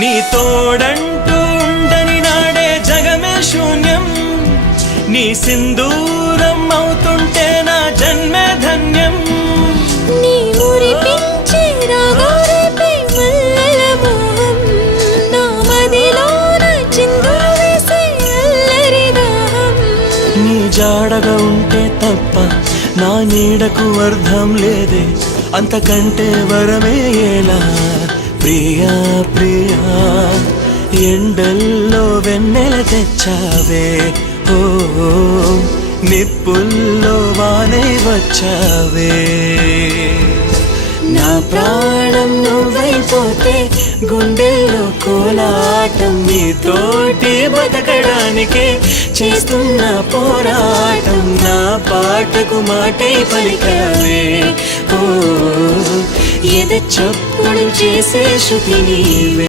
నీ తోడంటూ ఉండని నాడే జగమే శూన్యం, నీ సింధూరం అవుతుంటే నా జన్మే ధన్యం. నీ మురిపించే రాగాలపై మల్లెల మోహం, నా మదిలోన చిందులు వేసే అల్లరి దాహం. నీ జాడగా ఉంటే తప్ప నా నీడకు అర్థం లేదే, అంతకంటే వరమే ఎలా ప్రియా ప్రియా. ఎండల్లో వెన్నెల తెచ్చావే, ఓ నిప్పుల్లో వానే వచ్చావే. నా ప్రాణం నువ్వైపోతే గుండెల్లో కోలాటం, నీతోటి బతకడానికే చేస్తున్న పోరాటం. నా పాటకు మాటే పలికావే, ఓ ఎద చప్పుడు చేసే శృతి నీవే.